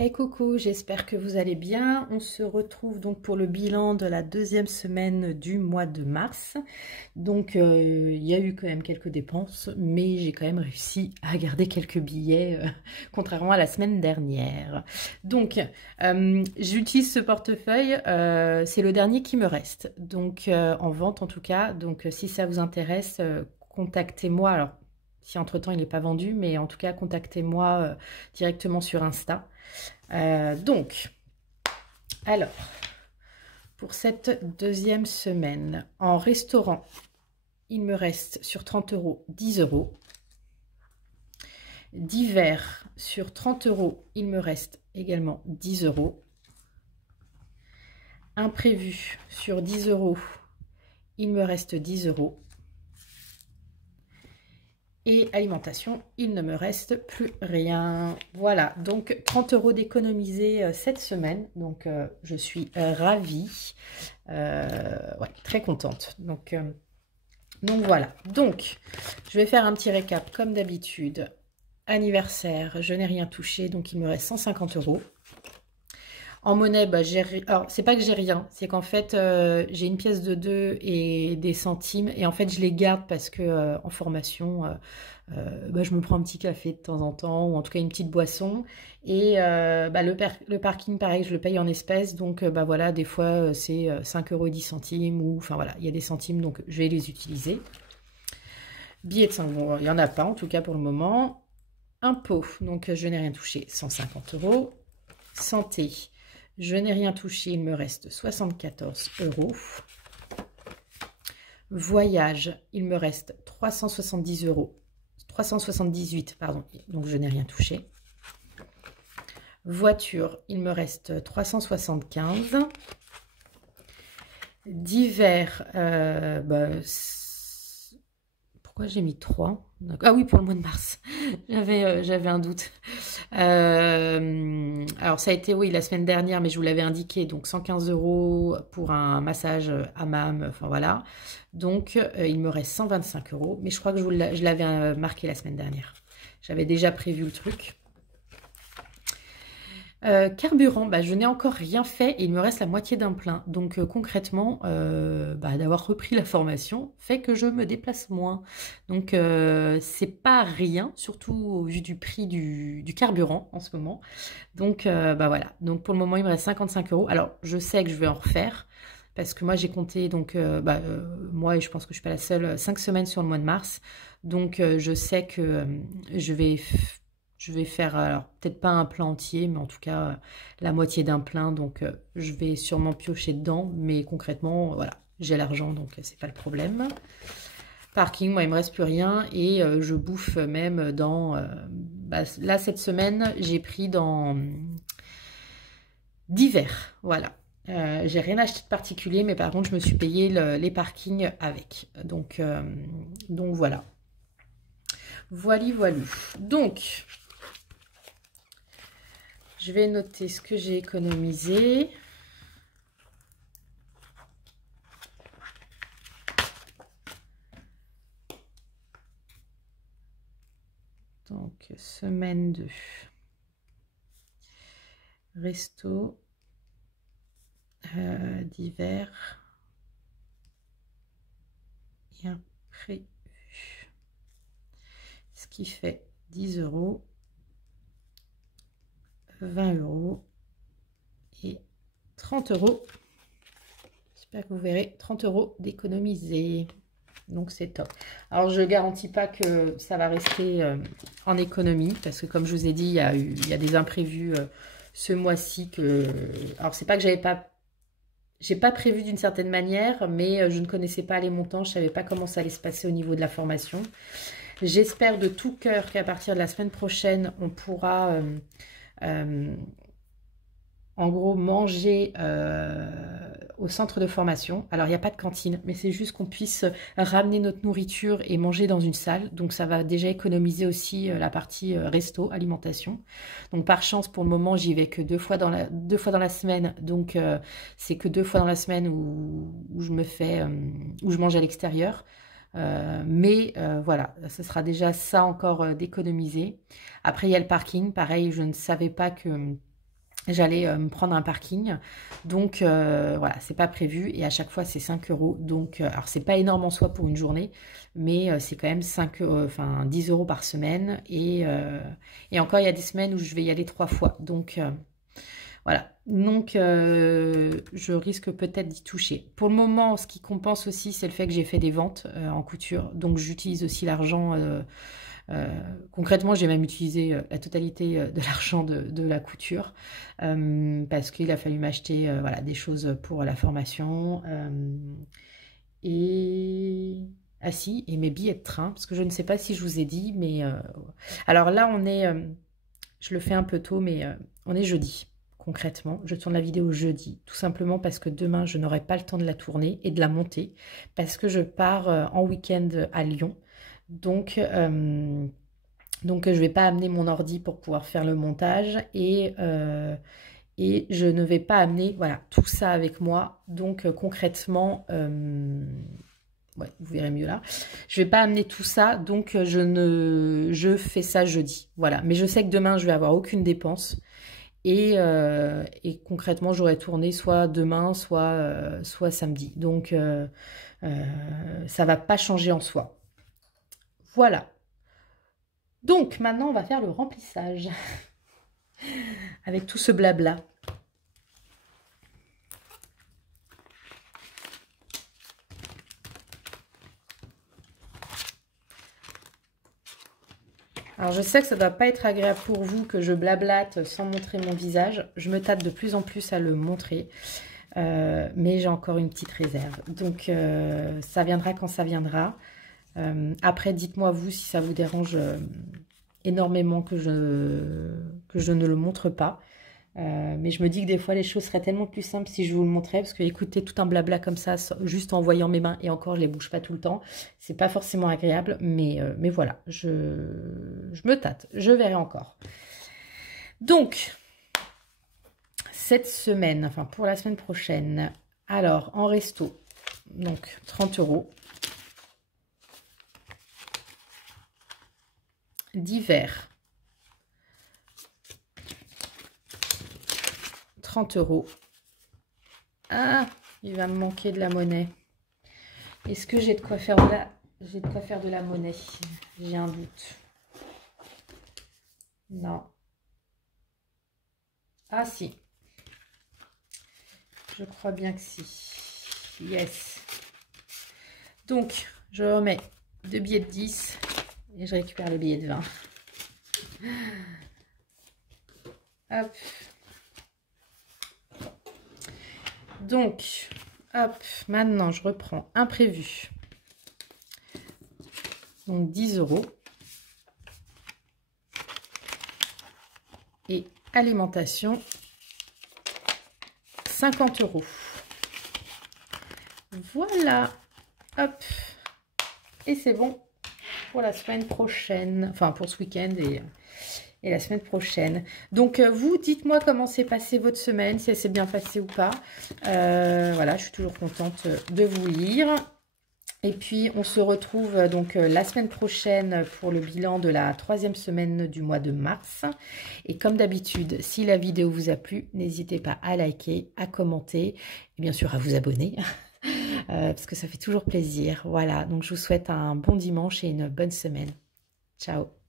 Hey coucou, j'espère que vous allez bien. On se retrouve donc pour le bilan de la deuxième semaine du mois de mars. Donc il y a eu quand même quelques dépenses, mais j'ai quand même réussi à garder quelques billets, contrairement à la semaine dernière. Donc j'utilise ce portefeuille, c'est le dernier qui me reste. Donc en vente en tout cas. Donc si ça vous intéresse, contactez-moi. Alors si entre-temps il n'est pas vendu, mais en tout cas contactez-moi directement sur Insta. Alors, pour cette deuxième semaine, en restaurant, il me reste sur 30 €, 10 €. Divers, sur 30 €, il me reste également 10 €. Imprévu, sur 10 €, il me reste 10 €. Et alimentation, il ne me reste plus rien. Voilà, donc 30 € d'économiser cette semaine. Donc je suis ravie, ouais, très contente. Donc voilà. Donc je vais faire un petit récap comme d'habitude. Anniversaire, je n'ai rien touché, donc il me reste 150 €. En monnaie, bah, alors c'est pas que j'ai rien, c'est qu'en fait j'ai une pièce de 2 et des centimes et en fait je les garde parce que en formation bah, je me prends un petit café de temps en temps ou en tout cas une petite boisson et bah, le parking pareil je le paye en espèces donc bah voilà des fois c'est 5 € et 10 centimes ou enfin voilà il y a des centimes donc je vais les utiliser. Billets de 5, bon, il n'y en a pas en tout cas pour le moment. Impôts, donc je n'ai rien touché, 150 €. Santé, je n'ai rien touché, il me reste 74 €. Voyage, il me reste 370 €, 378, pardon, donc je n'ai rien touché. Voiture, il me reste 375. Divers, bah, pourquoi j'ai mis 3? Ah oui, pour le mois de mars. J'avais un doute. Alors ça a été, oui, la semaine dernière, mais je vous l'avais indiqué, donc 115 € pour un massage hammam, enfin voilà. Donc il me reste 125 €, mais je crois que je l'avais marqué la semaine dernière. J'avais déjà prévu le truc. Carburant, bah, je n'ai encore rien fait et il me reste la moitié d'un plein. Donc concrètement, bah, d'avoir repris la formation fait que je me déplace moins. Donc c'est pas rien, surtout au vu du prix du carburant en ce moment. Donc bah voilà. Donc pour le moment, il me reste 55 €. Alors je sais que je vais en refaire. Parce que moi j'ai compté, donc moi et je pense que je suis pas la seule, 5 semaines sur le mois de mars. Donc je sais que je vais faire, alors peut-être pas un plein entier, mais en tout cas la moitié d'un plein. Donc je vais sûrement piocher dedans, mais concrètement, voilà, j'ai l'argent, donc c'est pas le problème. Parking, moi il me reste plus rien et je bouffe même dans... bah, là cette semaine, j'ai pris dans divers, voilà. J'ai rien acheté de particulier, mais par contre je me suis payé les parkings avec. Donc voilà. Voilou. Donc... je vais noter ce que j'ai économisé. Donc, semaine 2. Resto. Divers. Et imprévu. Ce qui fait 10 €. 20 € et 30 €. J'espère que vous verrez 30 € d'économiser. Donc c'est top. Alors je garantis pas que ça va rester en économie parce que comme je vous ai dit, il y a des imprévus ce mois-ci que. Alors c'est pas que j'ai pas prévu d'une certaine manière, mais je ne connaissais pas les montants, je savais pas comment ça allait se passer au niveau de la formation. J'espère de tout cœur qu'à partir de la semaine prochaine, on pourra en gros manger au centre de formation. Alors il n'y a pas de cantine, mais c'est juste qu'on puisse ramener notre nourriture et manger dans une salle. Donc ça va déjà économiser aussi la partie resto, alimentation. Donc par chance pour le moment j'y vais que deux fois dans la semaine. Donc c'est que 2 fois dans la semaine où je mange à l'extérieur. Mais voilà, ce sera déjà ça encore d'économiser. Après il y a le parking, pareil, je ne savais pas que j'allais me prendre un parking. Donc voilà, c'est pas prévu et à chaque fois c'est 5 euros. Donc alors c'est pas énorme en soi pour une journée, mais c'est quand même 10 euros par semaine. Et encore il y a des semaines où je vais y aller 3 fois. Donc voilà, donc je risque peut-être d'y toucher. Pour le moment, ce qui compense aussi, c'est le fait que j'ai fait des ventes en couture. Donc j'utilise aussi l'argent. Concrètement, j'ai même utilisé la totalité de l'argent de la couture parce qu'il a fallu m'acheter voilà, des choses pour la formation et... Ah si, et mes billets de train, parce que je ne sais pas si je vous ai dit, mais... Alors là, on est... je le fais un peu tôt, mais on est jeudi. Concrètement, je tourne la vidéo jeudi, tout simplement parce que demain, je n'aurai pas le temps de la tourner et de la monter, parce que je pars en week-end à Lyon. Donc, je ne vais pas amener mon ordi pour pouvoir faire le montage et je ne vais pas amener voilà, tout ça avec moi. Donc, concrètement, ouais, vous verrez mieux là. Je ne vais pas amener tout ça, donc je fais ça jeudi. Voilà. Mais je sais que demain, je vais avoir aucune dépense. Et concrètement, j'aurais tourné soit demain, soit samedi. Donc, ça ne va pas changer en soi. Voilà. Donc, maintenant, on va faire le remplissage. Avec tout ce blabla. Alors, je sais que ça ne va pas être agréable pour vous que je blablate sans montrer mon visage. Je me tâte de plus en plus à le montrer. Mais j'ai encore une petite réserve. Donc, ça viendra quand ça viendra. Après, dites-moi vous si ça vous dérange énormément que je ne le montre pas. Mais je me dis que des fois, les choses seraient tellement plus simples si je vous le montrais. Parce que écoutez, tout un blabla comme ça, juste en voyant mes mains, et encore, je les bouge pas tout le temps. C'est pas forcément agréable, mais voilà, je me tâte. Je verrai encore. Donc, cette semaine, enfin pour la semaine prochaine, alors en resto, donc 30 €. D'hiver, 30 €. Ah, il va me manquer de la monnaie. Est-ce que j'ai de quoi faire de la monnaie? J'ai un doute. Non. Ah si. Je crois bien que si. Yes. Donc, je remets 2 billets de 10 et je récupère les billets de 20. Hop. Donc, hop, maintenant je reprends imprévu. Donc 10 €. Et alimentation, 50 €. Voilà. Hop. Et c'est bon pour la semaine prochaine. Enfin, pour ce week-end et la semaine prochaine. Donc, vous, dites-moi comment s'est passée votre semaine, si elle s'est bien passée ou pas. Voilà, je suis toujours contente de vous lire. Et puis, on se retrouve donc la semaine prochaine pour le bilan de la 3e semaine du mois de mars. Et comme d'habitude, si la vidéo vous a plu, n'hésitez pas à liker, à commenter et bien sûr à vous abonner. Parce que ça fait toujours plaisir. Voilà, donc je vous souhaite un bon dimanche et une bonne semaine. Ciao!